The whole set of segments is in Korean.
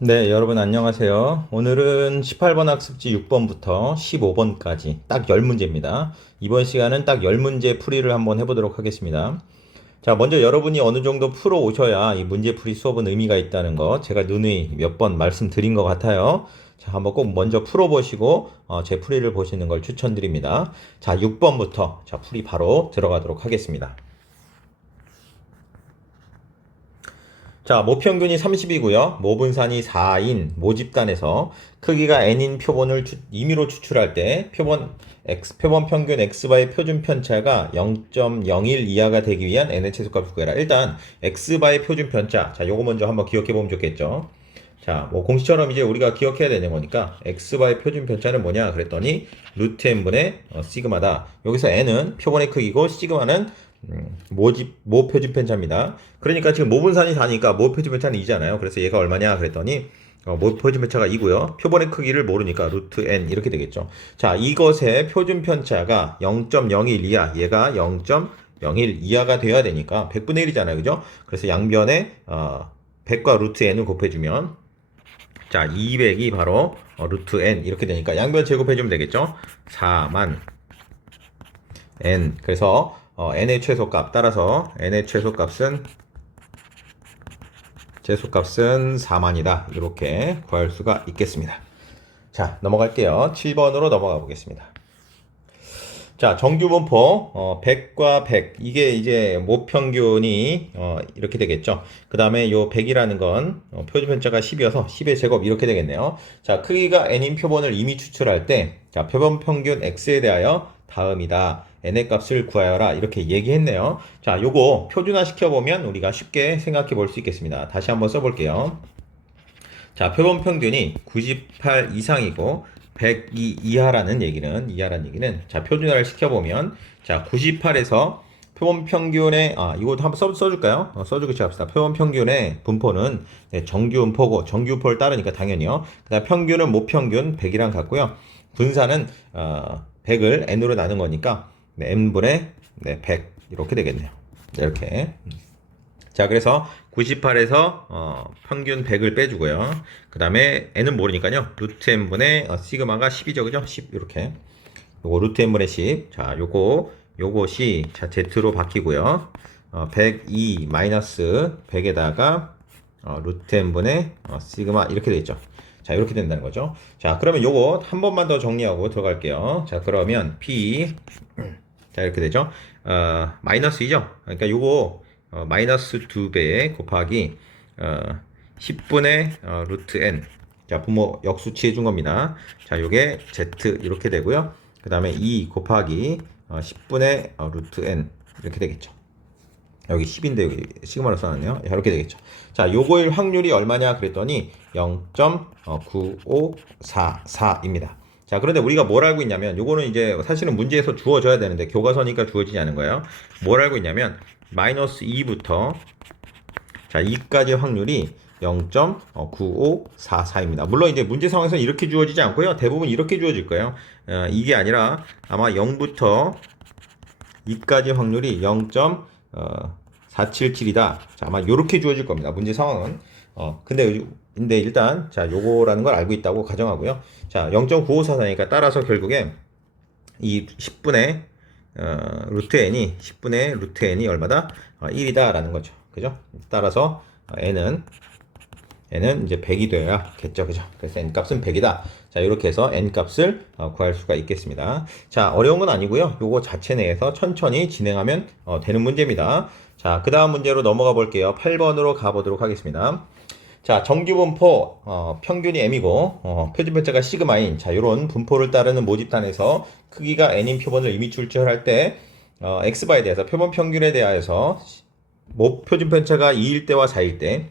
네, 여러분 안녕하세요. 오늘은 18번 학습지 6번부터 15번까지 딱 10문제입니다. 이번 시간은 딱 10문제 풀이를 한번 해보도록 하겠습니다. 자, 먼저 여러분이 어느 정도 풀어 오셔야 이 문제풀이 수업은 의미가 있다는 거 제가 누누이 몇 번 말씀드린 것 같아요. 자, 한번 꼭 먼저 풀어보시고 제 풀이를 보시는 걸 추천드립니다. 자, 6번부터 자, 풀이 바로 들어가도록 하겠습니다. 자, 모평균이 30이고요. 모분산이 4인 모집단에서 크기가 n인 표본을 임의로 추출할 때 표본 평균 x바의 표준 편차가 0.01 이하가 되기 위한 n의 최소값을 구해라. 일단 x바의 표준 편차. 자, 요거 먼저 한번 기억해 보면 좋겠죠. 자, 뭐 공식처럼 이제 우리가 기억해야 되는 거니까 x바의 표준 편차는 뭐냐 그랬더니 루트 n분의 시그마다. 여기서 n은 표본의 크기고 시그마는 모 표준 편차입니다. 그러니까 지금 모분산이 4니까 모 표준 편차는 2잖아요. 그래서 얘가 얼마냐 그랬더니 모 표준 편차가 2고요. 표본의 크기를 모르니까 루트 n 이렇게 되겠죠. 자, 이것의 표준 편차가 0.01 이하, 얘가 0.01 이하가 돼야 되니까 100분의 1이잖아요. 그죠? 그래서 양변에 100과 루트 n을 곱해주면 자, 200이 바로 루트 n 이렇게 되니까 양변 제곱해주면 되겠죠? 4만 n. 그래서 n의 최소값 따라서 n의 최소값은 4만이다. 이렇게 구할 수가 있겠습니다. 자, 넘어갈게요. 7번으로 넘어가 보겠습니다. 자, 정규분포 100과 100 이게 이제 모평균이 이렇게 되겠죠. 그 다음에 요 100이라는 건 표준편차가 10이어서 10의 제곱 이렇게 되겠네요. 자, 크기가 n인 표본을 이미 추출할 때 자, 표본 평균 x에 대하여 다음이다. n의 값을 구하여라 이렇게 얘기했네요. 자, 요거 표준화 시켜보면 우리가 쉽게 생각해 볼 수 있겠습니다. 다시 한번 써볼게요. 자, 표본 평균이 98 이상이고 102 이하라는 얘기는 자, 표준화를 시켜보면 자, 98에서 표본 평균의 이것도 한번 써줄까요? 써주기 시작합시다. 표본 평균의 분포는 정규분포고 정규분포를 따르니까 당연히요. 그다음 평균은 모평균 100이랑 같고요. 분산은 100을 n으로 나눈 거니까 n분의 100 이렇게 되겠네요. 이렇게. 자, 그래서 98에서 평균 100을 빼주고요. 그 다음에 n은 모르니까요. 루트 n분의 시그마가 10이죠, 그죠? 10 이렇게. 요거 루트 n분의 10. 자, 요것이 자 z로 바뀌고요. 102 마이너스 100에다가 루트 n분의 시그마 이렇게 되어 있죠. 자, 이렇게 된다는 거죠. 자, 그러면 요거 한 번만 더 정리하고 들어갈게요. 자, 그러면 p 자, 이렇게 되죠. 마이너스 2죠. 그러니까 요거 마이너스 2배 곱하기 10분의 루트 n. 자, 분모 역수치 해준 겁니다. 자, 요게 z 이렇게 되고요. 그 다음에 2 곱하기 10분의 루트 n 이렇게 되겠죠. 여기 10인데 여기 시그마로 써놨네요. 이렇게 되겠죠. 자, 요거일 확률이 얼마냐 그랬더니 0.9544입니다. 자, 그런데 우리가 뭘 알고 있냐면 요거는 이제 사실은 문제에서 주어져야 되는데 교과서니까 주어지지 않은 거예요. 뭘 알고 있냐면 마이너스 2부터 자, 2까지 확률이 0.9544입니다. 물론 이제 문제 상황에서 이렇게 주어지지 않고요. 대부분 이렇게 주어질 거예요. 이게 아니라 아마 0부터 2까지 확률이 0.477이다. 자, 아마 이렇게 주어질 겁니다. 문제 상황은. 근데 일단 자, 요거라는 걸 알고 있다고 가정하고요. 자, 0.9544니까 따라서 결국에 이 10분의 루트 n이 얼마다? 1이다 라는 거죠. 그죠? 따라서 n은 이제 100이 되어야겠죠. 그죠? 그래서 n 값은 100이다. 자, 이렇게 해서 n 값을 구할 수가 있겠습니다. 자, 어려운 건 아니고요. 요거 자체 내에서 천천히 진행하면 되는 문제입니다. 자, 그 다음 문제로 넘어가 볼게요. 8번으로 가보도록 하겠습니다. 자, 정규분포 평균이 m이고 표준편차가 시그마인 자, 요런 분포를 따르는 모집단에서 크기가 n인 표본을 이미 출제할 때 x바에 대해서 표본 평균에 대하여서 표준편차가 2일 때와 4일 때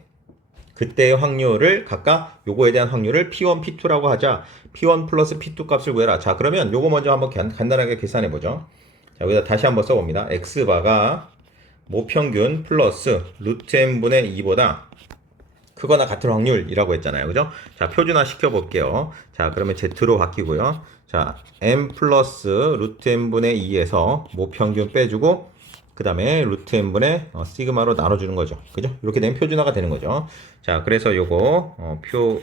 그때의 확률을 각각 요거에 대한 확률을 P1, P2라고 하자. P1 플러스 P2 값을 구해라. 자, 그러면 요거 먼저 한번 간단하게 계산해 보죠. 자, 여기다 다시 한번 써봅니다. x바가 모평균 플러스 루트 n분의 2보다 크거나 같은 확률이라고 했잖아요. 그죠? 자, 표준화 시켜볼게요. 자, 그러면 z로 바뀌고요. 자, m 플러스 루트 n분의 2에서 모평균 빼주고 그 다음에 루트 n분의 시그마로 나눠주는 거죠. 그죠? 이렇게 되면 표준화가 되는 거죠. 자, 그래서 요거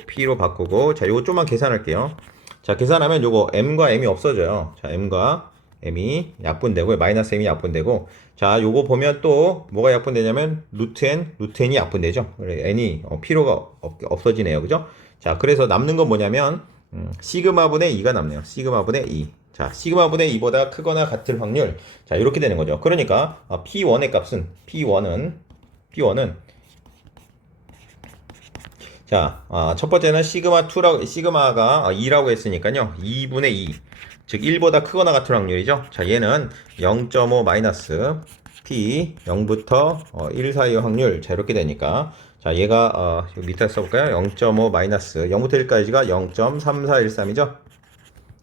P로 바꾸고, 자, 요거 좀만 계산할게요. 자, 계산하면 요거 m과 m이 없어져요. 자, m과 m이 약분되고, 마이너스 m이 약분되고, 자, 요거 보면 또 뭐가 약분되냐면 루트 n이 약분되죠. n이 필요가 없어지네요. 그죠? 자, 그래서 남는 건 뭐냐면 시그마분의 2가 남네요. 시그마분의 2. 자, 시그마분의 2보다 크거나 같을 확률. 자, 이렇게 되는 거죠. 그러니까 P1의 값은 P1은 자, 첫 번째는 시그마가 2라고 했으니까요. 2분의 2. 즉 1보다 크거나 같을 확률이죠. 자, 얘는 0.5 마이너스 P 0부터 1 사이의 확률. 자, 이렇게 되니까 자, 얘가 밑에 써볼까요? 0.5 마이너스 0부터 1까지가 0.3413이죠.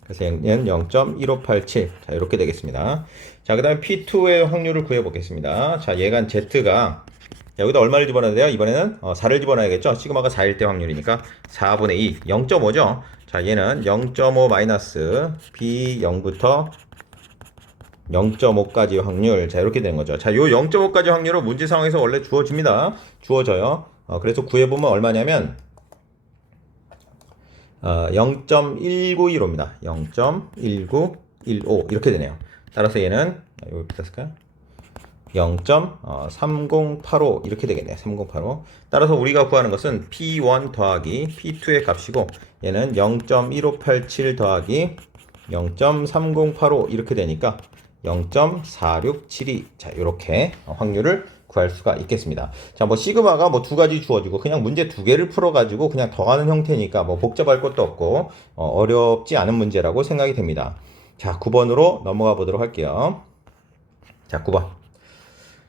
그래서 얘는 0.1587. 자, 이렇게 되겠습니다. 자, 그 다음에 P2의 확률을 구해 보겠습니다. 자, 얘가 Z가 여기다 얼마를 집어넣어야 돼요? 이번에는 4를 집어넣어야겠죠? 시그마가 4일 때 확률이니까 4분의 2, 0.5죠? 자, 얘는 0.5 마이너스 B 0부터 0.5까지 확률. 자, 이렇게 되는 거죠. 자, 요 0.5까지 확률은 문제 상황에서 원래 주어집니다. 주어져요. 그래서 구해보면 얼마냐면 0.1915입니다. 0.1915 이렇게 되네요. 따라서 얘는 여기 붙였을까요? 0.3085 이렇게 되겠네요. 3085. 따라서 우리가 구하는 것은 P1 더하기 P2의 값이고 얘는 0.1587 더하기 0.3085 이렇게 되니까 0.4672. 자, 이렇게 확률을 구할 수가 있겠습니다. 자, 뭐 시그마가 뭐 두 가지 주어지고 그냥 문제 두 개를 풀어가지고 그냥 더하는 형태니까 뭐 복잡할 것도 없고 어렵지 않은 문제라고 생각이 됩니다. 자, 9번으로 넘어가 보도록 할게요. 자, 9번.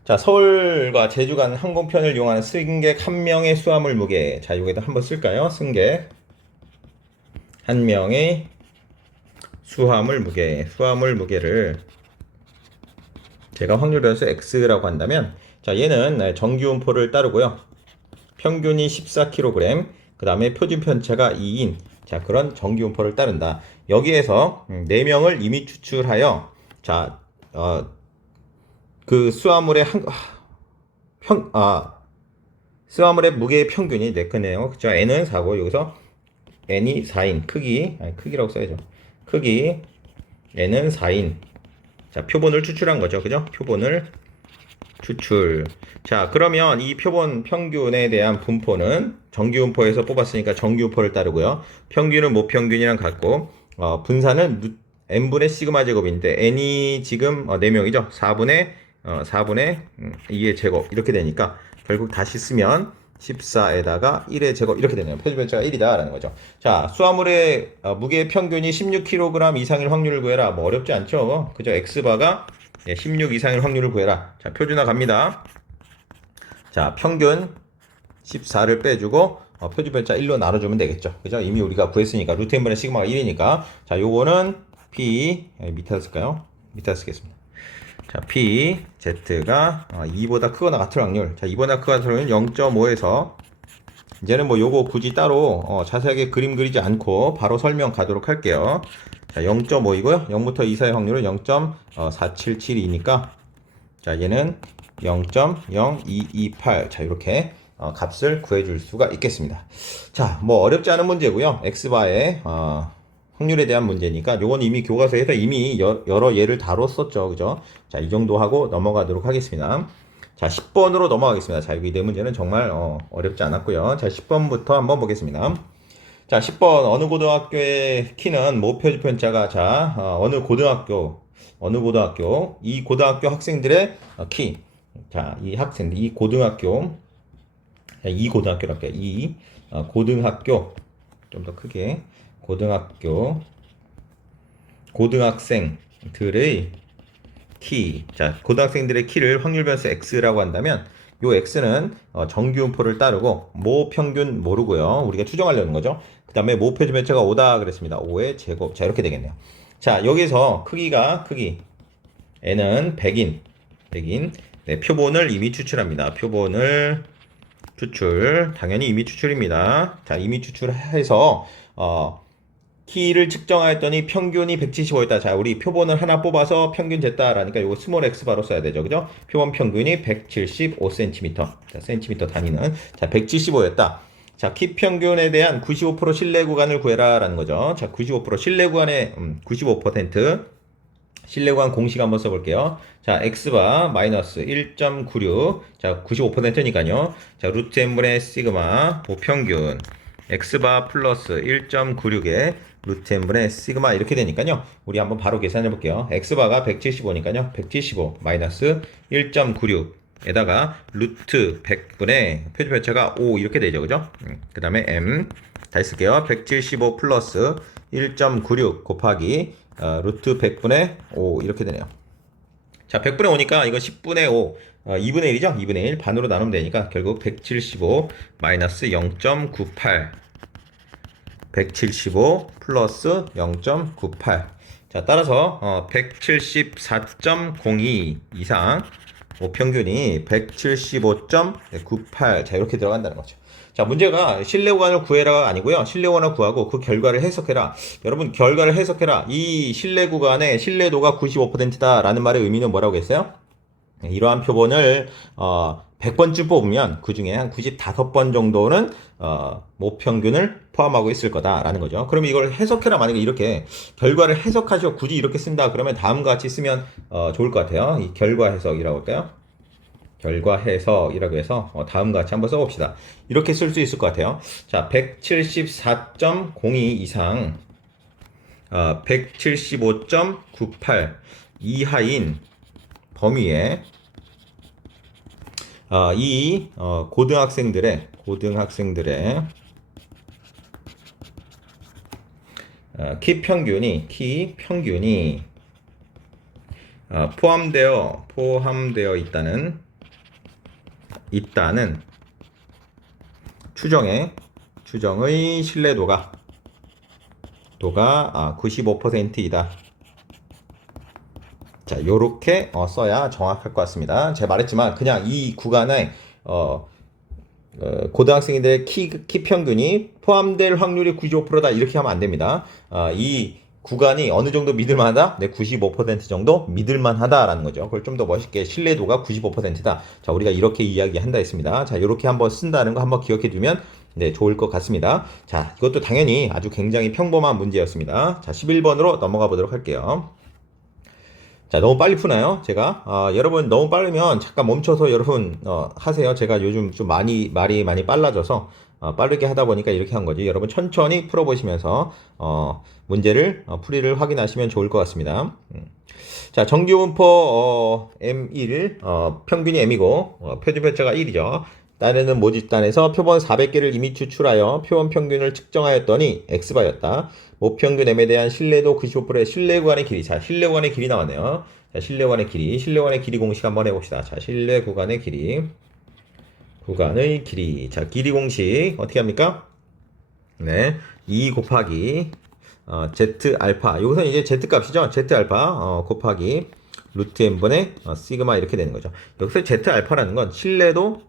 자, 서울과 제주 간 항공편을 이용하는 승객 한 명의 수화물 무게. 자, 여기다 한번 쓸까요? 승객 한 명의 수화물 무게를 제가 확률 변수 x라고 한다면, 자, 얘는 정기분포를 따르고요. 평균이 14kg, 그 다음에 표준 편차가 2인, 자, 그런 정기분포를 따른다. 여기에서 4명을 이미 추출하여, 자, 그 수화물의 수화물의 무게의 평균이 크네요. 그쵸? n은 4고, 여기서 n이 4인, 크기라고 써야죠. 크기, n은 4인. 자, 표본을 추출한 거죠. 그죠? 표본을 추출. 자, 그러면 이 표본 평균에 대한 분포는 정기분포에서 뽑았으니까 정기분포를 따르고요. 평균은 모평균이랑 같고, 분산은 n분의 시그마 제곱인데, n이 지금 4명이죠. 4분의 2의 제곱. 이렇게 되니까, 결국 다시 쓰면 14에다가 1의 제곱. 이렇게 되네요. 표준편차가 1이다. 라는 거죠. 자, 수화물의 무게 평균이 16kg 이상일 확률을 구해라. 뭐 어렵지 않죠? 그죠? X바가 16 이상일 확률을 구해라. 자, 표준화 갑니다. 자, 평균 14를 빼주고 표준편차 1로 나눠주면 되겠죠. 그죠? 이미 우리가 구했으니까 루트 n분의 시그마가 1이니까 자, 요거는 P 밑에다 쓸까요? 밑에다 쓰겠습니다. 자, P Z가 2보다 크거나 같을 확률. 자, 2보다 크거나 같을 확률은 0.5에서 이제는 뭐 요거 굳이 따로 자세하게 그림 그리지 않고 바로 설명 가도록 할게요. 자, 0.5이고요. 0부터 2 사이의 확률은 0.4772니까 자, 얘는 0.0228. 자, 이렇게 값을 구해줄 수가 있겠습니다. 자, 뭐 어렵지 않은 문제고요. x바의 확률에 대한 문제니까 요건 이미 교과서에서 이미 여러 예를 다뤘었죠. 그죠? 자, 이 정도 하고 넘어가도록 하겠습니다. 자, 10번으로 넘어가겠습니다. 자, 여기 네 문제는 정말 어렵지 않았고요. 자, 10번부터 한번 보겠습니다. 자, 10번 어느 고등학교의 키는 모표준편차가 자, 어느 고등학교 이 고등학교 학생들의 키. 자, 이 학생들 이 고등학교 이 고등학교로 할게요. 이 고등학교 좀 더 크게 고등학생들의 키. 자, 고등학생들의 키를 확률 변수 x라고 한다면 요 x는 정기분포를 따르고 모 평균 모르고요. 우리가 추정하려는 거죠. 그 다음에 모 표준 편차가 5다 그랬습니다. 5의 제곱. 자, 이렇게 되겠네요. 자, 여기서 크기 n은 100인. 네, 표본을 이미 추출합니다. 표본을 추출. 당연히 이미 추출입니다. 자, 이미 추출해서 키를 측정하였더니 평균이 175였다. 자, 우리 표본을 하나 뽑아서 평균 쟀다라니까 요거 스몰 x 바로 써야 되죠. 그죠? 표본 평균이 175cm. 자, 센티미터 단위는. 자, 175였다. 자, 키 평균에 대한 95% 신뢰 구간을 구해라라는 거죠. 자, 95% 신뢰 구간의 95% 신뢰 구간 공식 한번 써볼게요. 자, x바 마이너스 1.96. 자, 95%니까요. 자, 루트 n분의 시그마 보평균 x바 플러스 1.96에 루트 n분의 시그마 이렇게 되니까요. 우리 한번 바로 계산해 볼게요. x바가 175니까요. 175 마이너스 1.96에다가 루트 100분의 표준편차가 5 이렇게 되죠. 그죠? 그 다음에 m 다시 쓸게요. 175 플러스 1.96 곱하기 루트 100분의 5 이렇게 되네요. 자, 100분의 5니까 이거 10분의 5 2분의 1이죠? 2분의 1 반으로 나누면 되니까 결국 175 마이너스 0.98 175 플러스 0.98. 자, 따라서 174.02 이상 평균이 175.98. 자, 이렇게 들어간다는 거죠. 자, 문제가 신뢰 구간을 구해라가 아니고요. 신뢰 구간을 구하고 그 결과를 해석해라. 여러분, 결과를 해석해라. 이 신뢰 구간의 신뢰도가 95%다라는 말의 의미는 뭐라고 했어요? 이러한 표본을 100번쯤 뽑으면 그 중에 한 95번 정도는 모평균을 포함하고 있을 거다라는 거죠. 그러면 이걸 해석해라. 만약에 이렇게 결과를 해석하셔 굳이 이렇게 쓴다 그러면 다음과 같이 쓰면 좋을 것 같아요. 이 결과 해석이라고 할까요? 결과 해석이라고 해서 다음과 같이 한번 써봅시다. 이렇게 쓸 수 있을 것 같아요. 자, 174.02 이상 175.98 이하인 범위에 이 고등학생들의 키 평균이 포함되어 있다는 추정의 신뢰도가 95%이다. 자, 요렇게 써야 정확할 것 같습니다. 제가 말했지만 그냥 이 구간에 고등학생들의 키 평균이 포함될 확률이 95%다 이렇게 하면 안 됩니다. 이 구간이 어느 정도 믿을만하다? 네, 95% 정도 믿을만하다라는 거죠. 그걸 좀 더 멋있게 신뢰도가 95%다. 자, 우리가 이렇게 이야기한다 했습니다. 자, 이렇게 한번 쓴다는 거 한번 기억해 두면 네, 좋을 것 같습니다. 자, 이것도 당연히 아주 굉장히 평범한 문제였습니다. 자, 11번으로 넘어가 보도록 할게요. 자, 너무 빨리 푸나요? 제가 여러분 너무 빠르면 잠깐 멈춰서 여러분 하세요. 제가 요즘 좀 말이 많이 빨라져서 빠르게 하다 보니까 이렇게 한 거지. 여러분 천천히 풀어보시면서 문제를 풀이를 확인하시면 좋을 것 같습니다. 자, 정규분포 M1 평균이 M이고 표준편차가 1이죠. 딴에는 모집단에서 표본 400개를 이미 추출하여 표본 평균을 측정하였더니 X바였다. 모평균 M에 대한 신뢰도 95%의 신뢰 구간의 길이. 자, 신뢰 구간의 길이 나왔네요. 자, 신뢰 구간의 길이 공식 한번 해봅시다. 자, 신뢰 구간의 길이. 자, 길이 공식 어떻게 합니까? 네, 2 곱하기 Z 알파. 여기서 이제 Z 값이죠. Z 알파 곱하기 루트 n분의 시그마 이렇게 되는 거죠. 여기서 Z 알파라는 건 신뢰도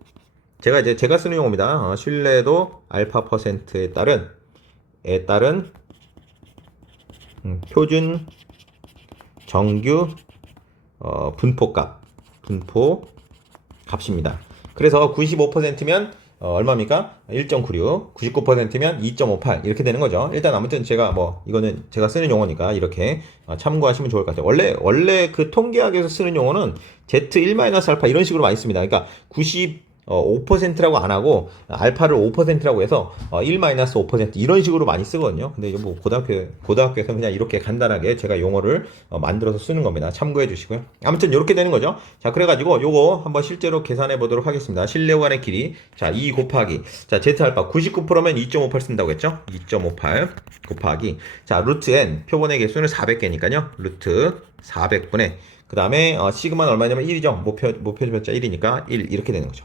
제가 쓰는 용어입니다. 신뢰도 알파 퍼센트에 따른 표준 정규 분포 값입니다. 그래서 95%면 얼마입니까? 1.96, 99%면 2.58 이렇게 되는 거죠. 일단 아무튼 제가 이거는 제가 쓰는 용어니까 이렇게 참고하시면 좋을 것 같아요. 원래 그 통계학에서 쓰는 용어는 Z1-알파 이런 식으로 많이 씁니다. 그러니까 5%라고 안 하고 알파를 5%라고 해서 1-5% 이런 식으로 많이 쓰거든요. 근데 이거 고등학교에서 그냥 이렇게 간단하게 제가 용어를 만들어서 쓰는 겁니다. 참고해 주시고요. 아무튼 이렇게 되는 거죠. 자, 그래가지고 요거 한번 실제로 계산해 보도록 하겠습니다. 신뢰 구간의 길이. 자, 2 곱하기. 자, Z 알파 99%면 2.58 쓴다고 했죠? 2.58 곱하기. 자, 루트 n 표본의 개수는 400개니까요. 루트 400분의 그 다음에 시그마는 얼마냐면 1이죠. 모표준변자 1이니까 1 이렇게 되는 거죠.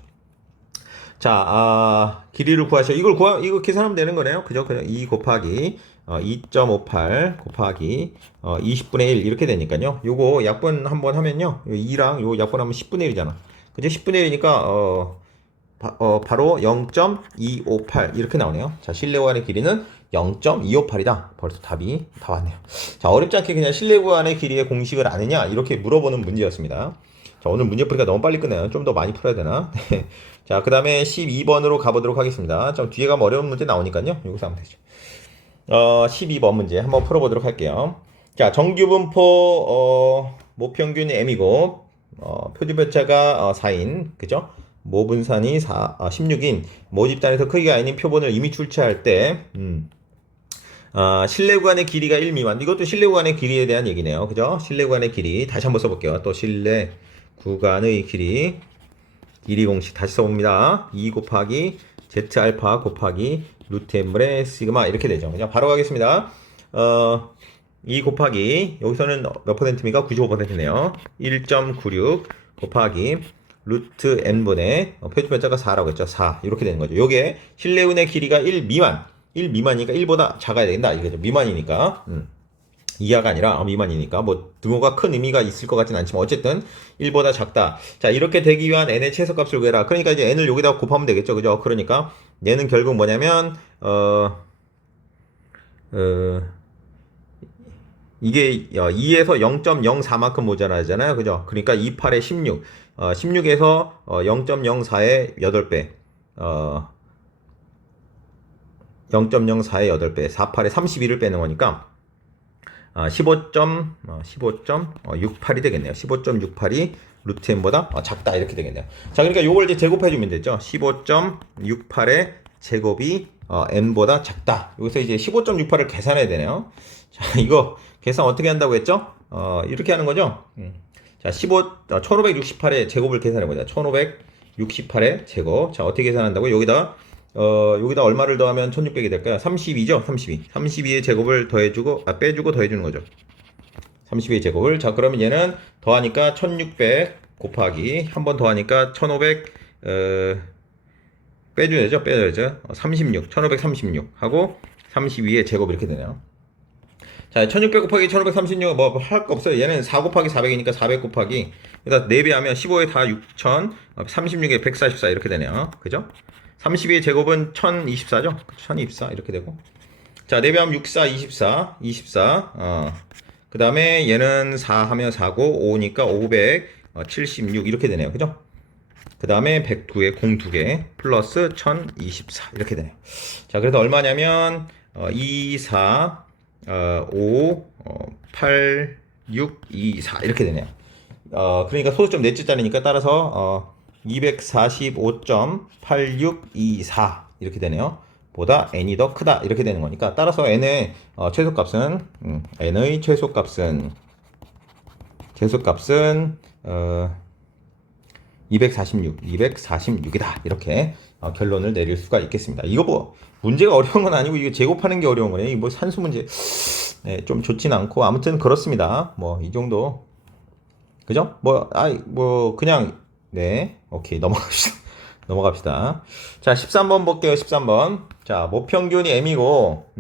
자, 길이를 구하셔. 이거 계산하면 되는 거네요. 그죠? 그냥 2 곱하기 2.58 곱하기 20분의 1 이렇게 되니까요. 요거 약분 한번 하면요. 2랑 요 약분하면 10분의 1이잖아. 그죠? 10분의 1이니까 바로 0.258 이렇게 나오네요. 자, 실내 구간의 길이는 0.258이다. 벌써 답이 다 왔네요. 자, 어렵지 않게 그냥 실내 구간의 길이의 공식을 아느냐 이렇게 물어보는 문제였습니다. 자, 오늘 문제 풀이가 너무 빨리 끝나요. 좀 더 많이 풀어야 되나? 자, 그 다음에 12번으로 가보도록 하겠습니다. 좀 뒤에 가면 어려운 문제 나오니까요. 여기서 하면 되죠. 12번 문제 한번 풀어보도록 할게요. 자, 정규분포 모평균이 m이고 표준변차가 4인 그죠? 모분산이 16인 모집단에서 크기가 n인 표본을 이미 출제할 때 실내 구간의 길이가 1 미만. 이것도 실내 구간의 길이에 대한 얘기네요. 그죠? 실내 구간의 길이 다시 한번 써볼게요. 또 실내 구간의 길이 공식 다시 써봅니다. 2 곱하기 z 알파 곱하기 루트 m분의 시그마 이렇게 되죠. 그냥 바로 가겠습니다. 2 곱하기 여기서는 몇 퍼센트입니까? 95%네요. 1.96 곱하기 루트 n분의 표준변차가 4라고 했죠. 4 이렇게 되는 거죠. 요게 실내운의 길이가 1 미만 1 미만이니까 1보다 작아야 된다 이거죠. 미만이니까 이하가 아니라 미만이니까 뭐 등호가 큰 의미가 있을 것 같진 않지만 어쨌든 1보다 작다. 자, 이렇게 되기 위한 n의 최소값을 구해라. 그러니까 이제 n을 여기다 곱하면 되겠죠. 그죠? 그러니까 얘는 결국 뭐냐면 이게 2에서 0.04만큼 모자라잖아요. 그죠? 그러니까 28에 16. 16에서 0.04의 8배. 0.04의 8배. 48에 32를 빼는 거니까 15.68이 되겠네요. 15.68이 루트 n보다 작다 이렇게 되겠네요. 자, 그러니까 요걸 이제 제곱해 주면 되죠. 15.68의 제곱이 n보다 작다. 여기서 이제 15.68을 계산해야 되네요. 자, 이거 계산 어떻게 한다고 했죠? 이렇게 하는 거죠. 자, 1568의 제곱을 계산해 보자. 1568의 제곱. 자, 어떻게 계산한다고? 여기다 얼마를 더하면 1600이 될까요? 32죠? 32. 32의 제곱을 더해주고, 빼주고 더해주는 거죠. 32의 제곱을. 자, 그러면 얘는 더하니까 1600 곱하기, 한 번 더하니까 1500, 빼줘야죠? 36. 1536 하고 32의 제곱 이렇게 되네요. 자, 1600 곱하기 1536 뭐 할 거 없어요. 얘는 4 곱하기 400이니까 400 곱하기, 그러니까 4배 하면 15에 다 6000, 36에 144 이렇게 되네요. 그죠? 32의 제곱은 1024죠? 1024 이렇게 되고. 자, 4배 하면 64, 24. 그 다음에 얘는 4 하면 4고, 5니까 576 이렇게 되네요. 그죠? 그 다음에 102에 02개 플러스 1024 이렇게 되네요. 자, 그래서 얼마냐면 2, 4, 5, 8, 6, 2, 4 이렇게 되네요. 그러니까 소수점 넷째 자리니까 따라서 245.8624 이렇게 되네요. 보다 n이 더 크다 이렇게 되는 거니까 따라서 n의 최소값은 n의 최소값은 246이다 이렇게 결론을 내릴 수가 있겠습니다. 이거 뭐 문제가 어려운 건 아니고 이거 제곱하는 게 어려운 거네. 뭐 산수 문제 좀 좋진 않고 아무튼 그렇습니다. 뭐 이 정도 그죠? 뭐 그냥 네 오케이 넘어갑시다. 자, 13번 볼게요. 13번. 자, 모평균이 m이고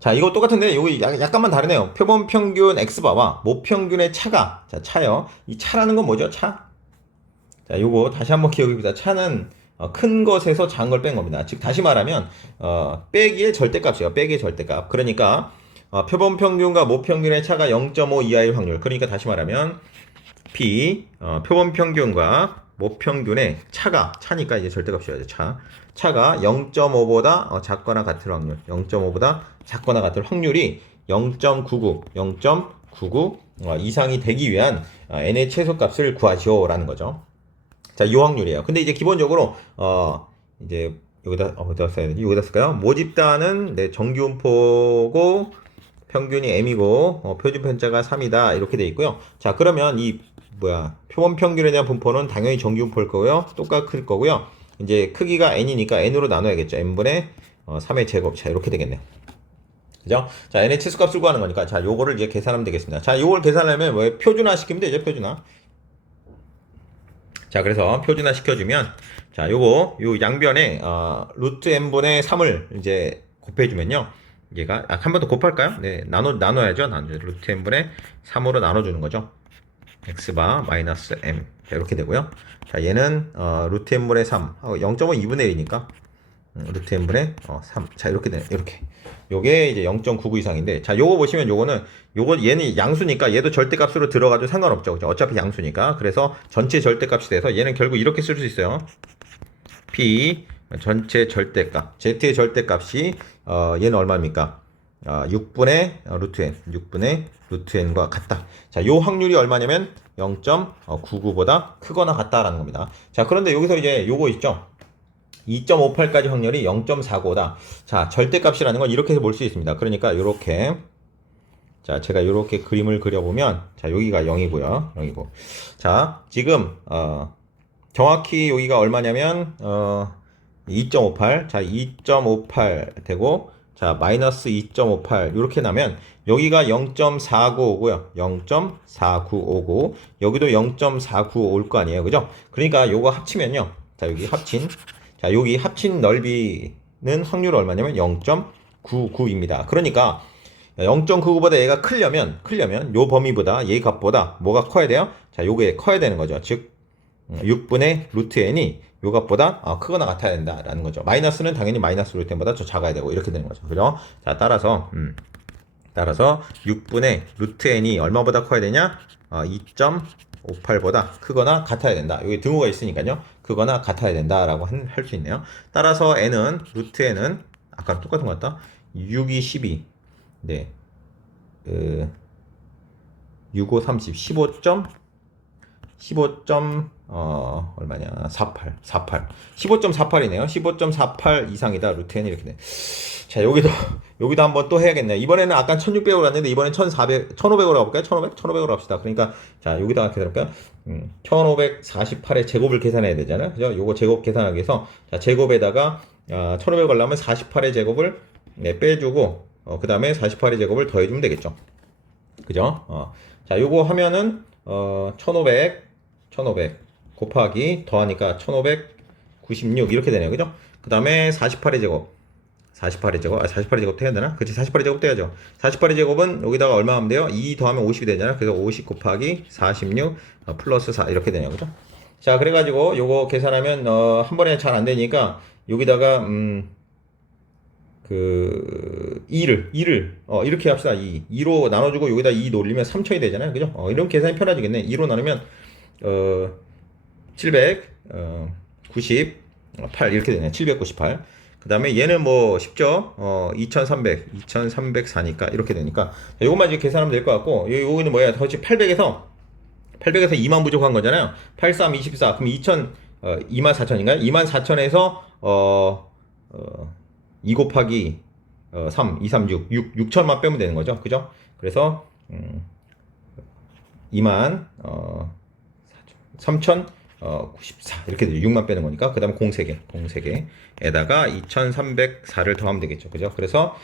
자, 이거 똑같은데 여기 약간만 다르네요. 표본 평균 x바와 모평균의 차가, 자, 차요. 이 차라는 건 뭐죠? 차. 자, 요거 다시 한번 기억해봅니다. 차는 큰 것에서 작은 걸 뺀 겁니다. 즉 다시 말하면 빼기의 절대값이에요. 빼기의 절대값. 그러니까 표본 평균과 모평균의 차가 0.5 이하일 확률. 그러니까 다시 말하면 P 표본 평균과 모평균의 차니까 이제 절대값이어야죠. 차가 0.5보다 작거나 같을 확률. 0.5보다 작거나 같을 확률이 0.99 이상이 되기 위한 n의 최소값을 구하시오라는 거죠. 자, 이 확률이에요. 근데 이제 기본적으로 이제 여기다 써야 되지? 여기다 쓸까요? 모집단은 정규분포고 평균이 m이고 표준 편차가 3이다 이렇게 돼 있고요. 자, 그러면 이 표본 평균에 대한 분포는 당연히 정규분포일 거고요. 똑같을 거고요. 이제 크기가 n이니까 n으로 나눠야겠죠. n분의 3의 제곱. 자, 이렇게 되겠네요. 그죠? 자, n의 최소값을 구하는 거니까 자, 요거를 이제 계산하면 되겠습니다. 자, 요걸 계산하려면 뭐 표준화 시키면 되죠. 표준화. 자, 그래서 표준화 시켜주면 자, 요 양변에 루트 n분의 3을 이제 곱해주면요. 얘가 한 번 더 곱할까요? 네, 나눠야죠. 루트 n분의 3으로 나눠주는 거죠. x바 마이너스 m. 자, 이렇게 되고요. 자, 얘는 루트 n분의 3 하고 0.5 2분의 1이니까 루트 n분의 3. 자, 이렇게 되네. 이렇게. 요게 이제 0.99 이상인데, 자, 요거 보시면 요거는 얘는 양수니까 얘도 절대값으로 들어가도 상관없죠. 그죠? 어차피 양수니까. 그래서 전체 절대값이 돼서 얘는 결국 이렇게 쓸 수 있어요. p 전체 절대값. z의 절대값이 얘는 얼마입니까? 6분의 루트 n, 6분의 루트 n과 같다. 자, 요 확률이 얼마냐면 0.99보다 크거나 같다라는 겁니다. 자, 그런데 여기서 이제 요거 있죠? 2.58까지 확률이 0.49다. 자, 절대값이라는 건 이렇게 볼 수 있습니다. 그러니까 이렇게, 자, 제가 이렇게 그림을 그려보면, 자, 여기가 0이고요. 0이고. 자, 지금 정확히 여기가 얼마냐면 2.58. 자, 2.58 되고, 자, 마이너스 2.58 이렇게 나면 여기가 0.49오고요. 0.49오고 여기도 0.49 올 거 아니에요. 그죠? 그러니까 요거 합치면요. 자, 여기 합친. 자, 여기 합친 넓이는 확률 얼마냐면 0.99입니다. 그러니까 0.99보다 얘가 크려면 요 범위보다 얘 값보다 뭐가 커야 돼요? 자, 요게 커야 되는 거죠. 즉 6분의 루트 n이 요 값보다 크거나 같아야 된다라는 거죠. 마이너스는 당연히 마이너스 루트 n보다 더 작아야 되고 이렇게 되는 거죠. 그죠? 자, 따라서 6분의 루트 n이 얼마보다 커야 되냐? 2.58보다 크거나 같아야 된다. 여기 등호가 있으니까요. 크거나 같아야 된다라고 할 수 있네요. 따라서 n은 루트 n은 아까랑 똑같은 것 같다. 6이 12. 네. 6, 5, 30. 15. 얼마냐? 48. 15.48이네요. 15.48 이상이다. 루트 n 이렇게 돼. 자, 여기도 한번 또 해야겠네요. 이번에는 아까 1600으로 갔는데 이번엔 1500으로 가볼까요? 1500으로 합시다. 그러니까 자, 여기다가 계산할까요? 1548의 제곱을 계산해야 되잖아요. 그죠? 요거 제곱 계산하기 위해서 자, 제곱에다가 1500 하려면 48의 제곱을 빼주고 그 다음에 48의 제곱을 더해주면 되겠죠. 그죠? 자, 요거 하면은 1500 곱하기 더하니까 1596 이렇게 되네요. 그죠? 그 다음에 48의 제곱 48의 제곱 해야 되나? 그치, 48의 제곱 해야죠. 48의 제곱은 여기다가 얼마 하면 돼요? 2 더하면 50이 되잖아요. 그래서 50 곱하기 46 플러스 4 이렇게 되네요. 그죠? 자, 그래가지고 요거 계산하면 한 번에 잘 안 되니까 여기다가 2를 이렇게 합시다. 2로 나눠주고 여기다 2 놀리면 3천이 되잖아요. 그죠? 이런 계산이 편해지겠네. 2로 나누면 798 이렇게 되네. 798. 그 다음에 얘는 뭐 쉽죠? 2304니까 이렇게 되니까 이것만 이제 계산하면 될 것 같고 여기는 뭐야? 도대체 800에서 2만 부족한 거잖아요. 83, 24 그럼 24,000인가요? 24,000에서 2 곱하기 3, 2, 3, 6, 6천만 빼면 되는 거죠. 그죠? 그래서 3,094 이렇게 돼요. 6만 빼는 거니까. 그 다음에 공 3개에다가 2,304를 더하면 되겠죠. 그죠? 그래서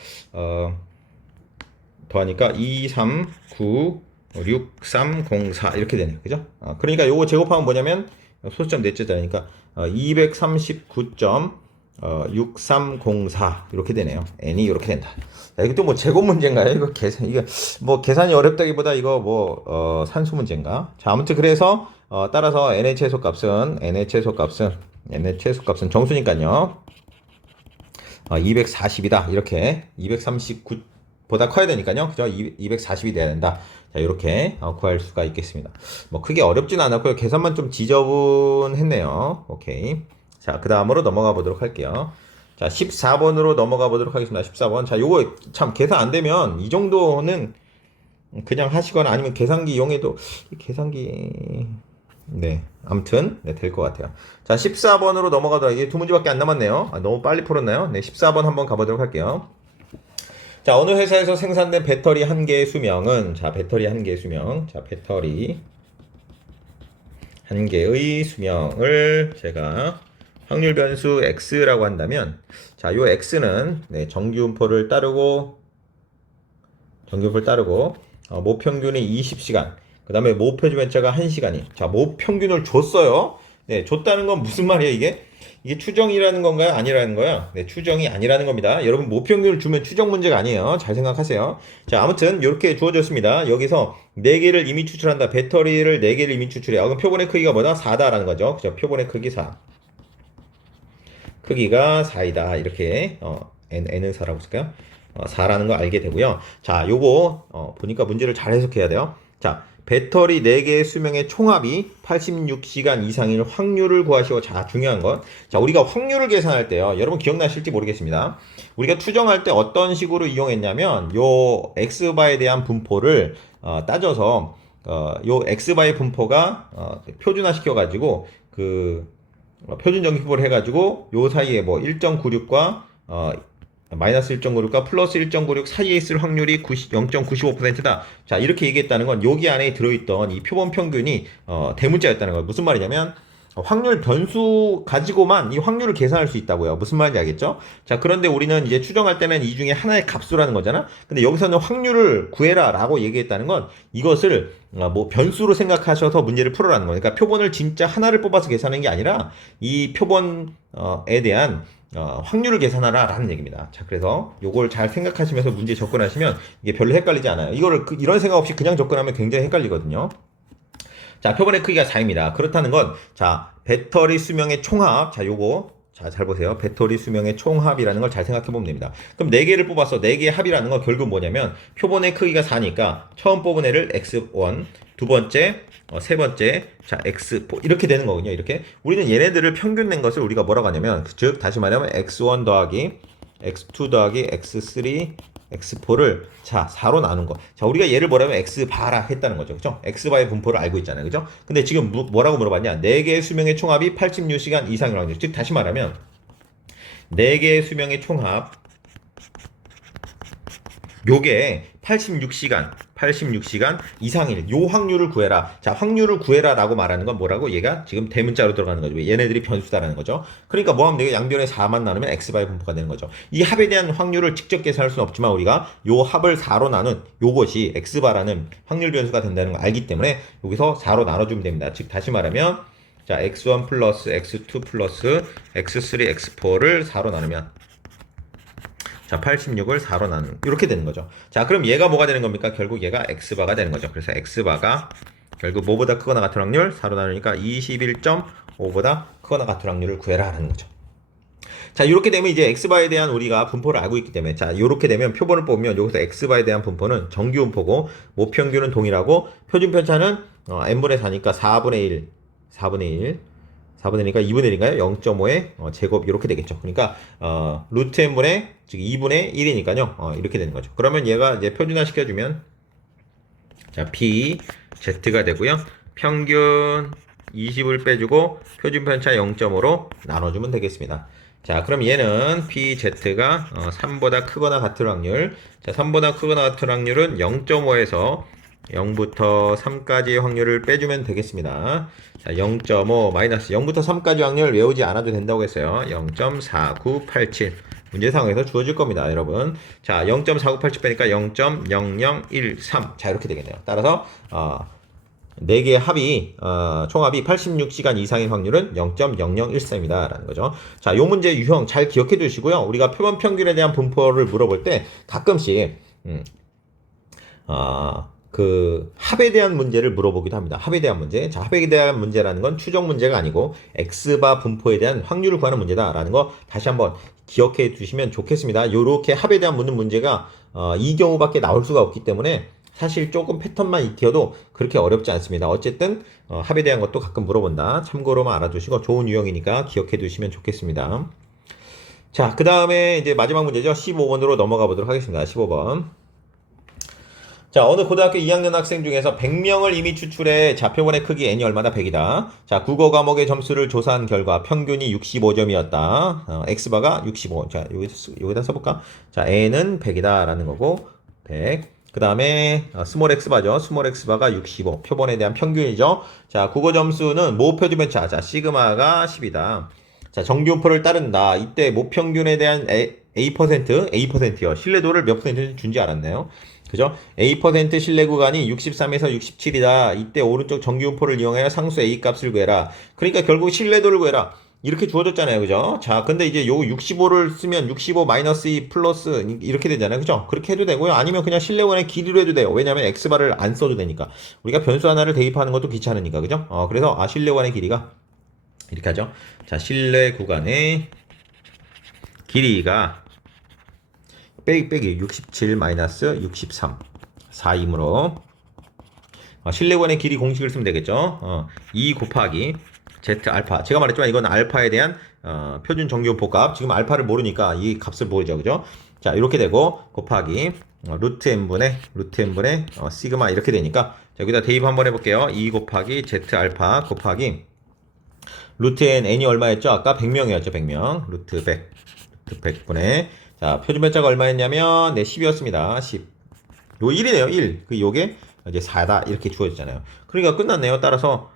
더하니까 2, 3, 9, 6, 3, 0, 4 이렇게 되네요. 그죠? 그러니까 요거 제곱하면 뭐냐면 소수점 넷째 자니까 239.6304 이렇게 되네요. n이 이렇게 된다. 자, 이게 또 뭐 제곱 문제인가요? 이거 계산이 어렵다기보다 이거 뭐 산수 문제인가? 자, 아무튼 그래서 따라서 n의 최소값은 정수니까요. 240이다. 이렇게 239보다 커야 되니까요. 그죠? 240이 돼야 된다. 자, 이렇게 구할 수가 있겠습니다. 뭐 크게 어렵진 않았고요. 계산만 좀 지저분했네요. 오케이. 자, 그 다음으로 넘어가 보도록 할게요. 자, 14번으로 넘어가 보도록 하겠습니다. 14번. 자, 요거 참 계산 안 되면 이 정도는 그냥 하시거나 아니면 계산기 이용해도 네, 아무튼 될 것 같아요. 자, 14번으로 넘어가도록 이게 두 문제밖에 안 남았네요. 너무 빨리 풀었나요? 네, 14번 한번 가보도록 할게요. 자, 어느 회사에서 생산된 배터리 한 개의 수명은 배터리 한 개의 수명. 자, 배터리 한 개의 수명을 제가 확률 변수 x라고 한다면 자, 요 x는 정규분포를 따르고 모평균이 20시간 그 다음에 모표준변차가 1시간이 자, 모평균을 줬어요. 네, 줬다는 건 무슨 말이에요 이게? 이게 추정이라는 건가요? 아니라는 거예요? 네, 추정이 아니라는 겁니다. 여러분 모평균을 주면 추정 문제가 아니에요. 잘 생각하세요. 자, 아무튼 이렇게 주어졌습니다. 여기서 4개를 이미 추출한다. 배터리를 4개를 이미 추출해. 그럼 표본의 크기가 뭐다? 4다라는 거죠. 그죠? 표본의 크기 4. 크기가 4이다. 이렇게 n은 4라고 쓸까요? 4라는 거 알게 되고요. 자, 요거 보니까 문제를 잘 해석해야 돼요. 자, 배터리 4개의 수명의 총합이 86시간 이상일 확률을 구하시오. 자, 중요한 건. 자, 우리가 확률을 계산할 때요. 여러분 기억나실지 모르겠습니다. 우리가 추정할 때 어떤 식으로 이용했냐면, 요 x바에 대한 분포를 따져서, 요 x바의 분포가 표준화 시켜가지고, 표준 전기표를 해가지고, 요 사이에 뭐 1.96과, 마이너스 1.96과 플러스 1.96 사이에 있을 확률이 0.95%다. 자, 이렇게 얘기했다는 건 여기 안에 들어있던 이 표본 평균이 대문자였다는 거예요. 무슨 말이냐면 확률 변수 가지고만 이 확률을 계산할 수 있다고요. 무슨 말인지 알겠죠? 자, 그런데 우리는 이제 추정할 때는 이 중에 하나의 값수라는 거잖아. 근데 여기서는 확률을 구해라 라고 얘기했다는 건 이것을 뭐 변수로 생각하셔서 문제를 풀어라는 거예요. 그러니까 표본을 진짜 하나를 뽑아서 계산하는 게 아니라 이 표본에 대한 확률을 계산하라 라는 얘기입니다. 자, 그래서 요걸 잘 생각하시면서 문제 접근하시면 이게 별로 헷갈리지 않아요. 이거를 이런 생각 없이 그냥 접근하면 굉장히 헷갈리거든요. 자, 표본의 크기가 4입니다. 그렇다는 건, 자, 배터리 수명의 총합. 자, 요거. 자, 잘 보세요. 배터리 수명의 총합이라는 걸 잘 생각해 보면 됩니다. 그럼 4개를 뽑아서 4개의 합이라는 건 결국 뭐냐면, 표본의 크기가 4니까, 처음 뽑은 애를 x1, 두 번째, 세 번째, 자, x4, 이렇게 되는 거군요. 이렇게. 우리는 얘네들을 평균 낸 것을 우리가 뭐라고 하냐면, 즉, 다시 말하면 x1 더하기, x2 더하기, x3, x4를 자 4로 나눈 거. 자, 우리가 얘를 뭐라면 x바라 했다는 거죠. 그죠? x바의 분포를 알고 있잖아요. 그죠? 근데 지금 뭐라고 물어봤냐? 4개의 수명의 총합이 86시간 이상이라고 하죠. 즉 다시 말하면 4개의 수명의 총합 요게 86시간 이상일 요 확률을 구해라. 자, 확률을 구해라 라고 말하는 건 뭐라고? 얘가 지금 대문자로 들어가는 거죠. 얘네들이 변수다라는 거죠. 그러니까 뭐 하면 되게 양변에 4만 나누면 x바의 분포가 되는 거죠. 이 합에 대한 확률을 직접 계산할 수는 없지만 우리가 요 합을 4로 나눈 요것이 x바라는 확률 변수가 된다는 걸 알기 때문에 여기서 4로 나눠주면 됩니다. 즉 다시 말하면 자, x1 플러스 x2 플러스 x3 x4를 4로 나누면 자, 86을 4로 나누는 이렇게 되는 거죠. 자, 그럼 얘가 뭐가 되는 겁니까? 결국 얘가 x바가 되는 거죠. 그래서 x바가 결국 뭐보다 크거나 같은 확률 4로 나누니까 21.5보다 크거나 같은 확률을 구해라 하는 거죠. 자, 이렇게 되면 이제 x바에 대한 우리가 분포를 알고 있기 때문에 자, 이렇게 되면 표본을 뽑으면 여기서 x바에 대한 분포는 정규 분포고 모평균은 동일하고 표준 편차는 n분의 4니까 4분의 1이니까 2분의 1인가요? 0.5의 제곱 이렇게 되겠죠. 그러니까 루트 n분의 즉 2분의 1이니까요. 이렇게 되는 거죠. 그러면 얘가 이제 표준화 시켜주면 자 p z가 되고요. 평균 20을 빼주고 표준 편차 0.5로 나눠주면 되겠습니다. 자, 그럼 얘는 pz가 3보다 크거나 같은 확률. 자, 3보다 크거나 같은 확률은 0.5에서 0부터 3까지의 확률을 빼주면 되겠습니다. 자, 0.5 마이너스 0부터 3까지 확률 외우지 않아도 된다고 했어요. 0.4987 문제 상황에서 주어질 겁니다, 여러분. 자, 0.4987 빼니까 0.0013 자, 이렇게 되겠네요. 따라서 4개의 합이 총합이 86시간 이상인 확률은 0.0013이다 라는 거죠. 자, 요 문제 유형 잘 기억해 두시고요. 우리가 표본 평균에 대한 분포를 물어볼 때 가끔씩 합에 대한 문제를 물어보기도 합니다. 합에 대한 문제. 자, 합에 대한 문제라는 건 추정 문제가 아니고 x바 분포에 대한 확률을 구하는 문제다라는 거 다시 한번 기억해 두시면 좋겠습니다. 요렇게 합에 대한 묻는 문제가 이 경우밖에 나올 수가 없기 때문에 사실 조금 패턴만 익혀도 그렇게 어렵지 않습니다. 어쨌든 합에 대한 것도 가끔 물어본다. 참고로만 알아두시고 좋은 유형이니까 기억해 두시면 좋겠습니다. 자, 그 다음에 이제 마지막 문제죠. 15번으로 넘어가 보도록 하겠습니다. 15번. 자, 어느 고등학교 2학년 학생 중에서 100명을 이미 추출해 좌표본의 크기 n이 얼마나 100이다. 자, 국어 과목의 점수를 조사한 결과 평균이 65점이었다. x바가 65. 자, 여기다 써볼까? 자, n은 100이다 라는 거고 100. 그 다음에 스몰 x바죠. 스몰 x바가 65. 표본에 대한 평균이죠. 자, 국어 점수는 모 표준편차. 자, 시그마가 10이다. 자, 정규분포를 따른다. 이때 모평균에 대한 A%요. 신뢰도를 몇 퍼센트 준지 알았나요? 그죠? A% 신뢰 구간이 63에서 67이다. 이때 오른쪽 정규분포를 이용하여 상수 A 값을 구해라. 그러니까 결국 신뢰도를 구해라. 이렇게 주어졌잖아요. 그죠? 자, 근데 이제 요 65를 쓰면 65 마이너스 2 플러스 이렇게 되잖아요. 그죠? 그렇게 해도 되고요. 아니면 그냥 실내원의 길이로 해도 돼요. 왜냐면 x바를 안 써도 되니까. 우리가 변수 하나를 대입하는 것도 귀찮으니까. 그죠? 그래서 실내원의 길이가 이렇게 하죠. 자, 실내 구간의 길이가 빼기 67 마이너스 63 4이므로 실내원의 길이 공식을 쓰면 되겠죠. 2 곱하기 z 알파. 제가 말했지만 이건 알파에 대한 표준 정규분포값. 지금 알파를 모르니까 이 값을 모르죠. 그죠? 자, 이렇게 되고 곱하기 루트 n분의 시그마 이렇게 되니까 자, 여기다 대입 한번 해볼게요. 2 곱하기 z 알파 곱하기 루트 n이 얼마였죠? 아까 100명이었죠. 100명. 루트 100분의 자, 표준 변자가 얼마였냐면 10이었습니다. 10. 요 1이네요. 1. 요게 이제 4다 이렇게 주어지잖아요. 그러니까 끝났네요. 따라서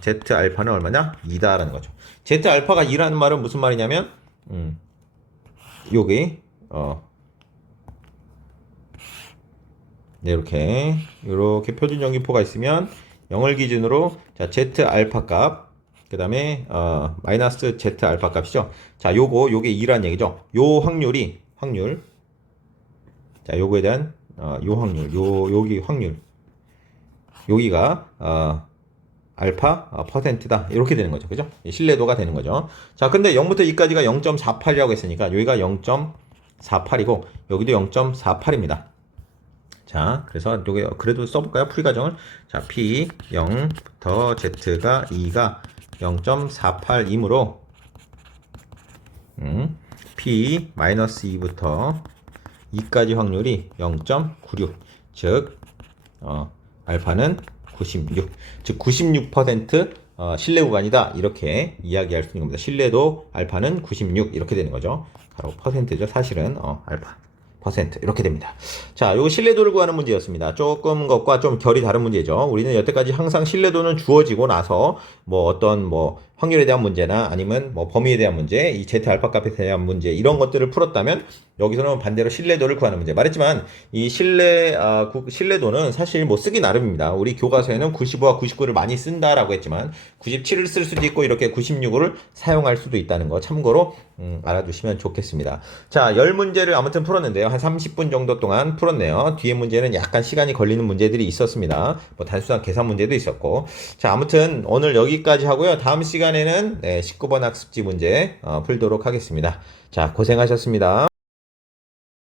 z 알파는 얼마냐? 2다라는 거죠. z 알파가 2라는 말은 무슨 말이냐면 여기 네, 이렇게 표준 정기포가 있으면 0을 기준으로 자, z 알파 값 그다음에 마이너스 z 알파 값이죠. 자, 요게 2란 얘기죠. 요 확률 자, 요거에 대한 요 확률 여기 확률 여기가 알파 퍼센트다 이렇게 되는 거죠. 그죠? 신뢰도가 되는 거죠. 자, 근데 0부터 2까지가 0.48이라고 했으니까 여기가 0.48이고 여기도 0.48입니다. 자, 그래서 여기 그래도 써볼까요? 풀이 과정을. 자, P 0부터 Z가 2가 0.48이므로 P 마이너스 2부터 2까지 확률이 0.96. 즉 알파는 96. 즉 96% 신뢰 구간이다. 이렇게 이야기할 수 있는 겁니다. 신뢰도 알파는 96 이렇게 되는 거죠. 바로 퍼센트죠. 사실은 알파 퍼센트 이렇게 됩니다. 자, 요거 신뢰도를 구하는 문제였습니다. 조금 것과 좀 결이 다른 문제죠. 우리는 여태까지 항상 신뢰도는 주어지고 나서 뭐 어떤 확률에 대한 문제나 아니면 범위에 대한 문제, 이 z 알파 값에 대한 문제 이런 것들을 풀었다면 여기서는 반대로 신뢰도를 구하는 문제. 말했지만 이 신뢰도는 사실 쓰기 나름입니다. 우리 교과서에는 95와 99를 많이 쓴다라고 했지만 97을 쓸 수도 있고 이렇게 96을 사용할 수도 있다는 거 참고로 알아두시면 좋겠습니다. 자, 10문제를 아무튼 풀었는데요. 한 30분 정도 동안 풀었네요. 뒤에 문제는 약간 시간이 걸리는 문제들이 있었습니다. 단순한 계산 문제도 있었고. 자, 아무튼 오늘 여기까지 하고요. 다음 시간에는 19번 학습지 문제 풀도록 하겠습니다. 자, 고생하셨습니다.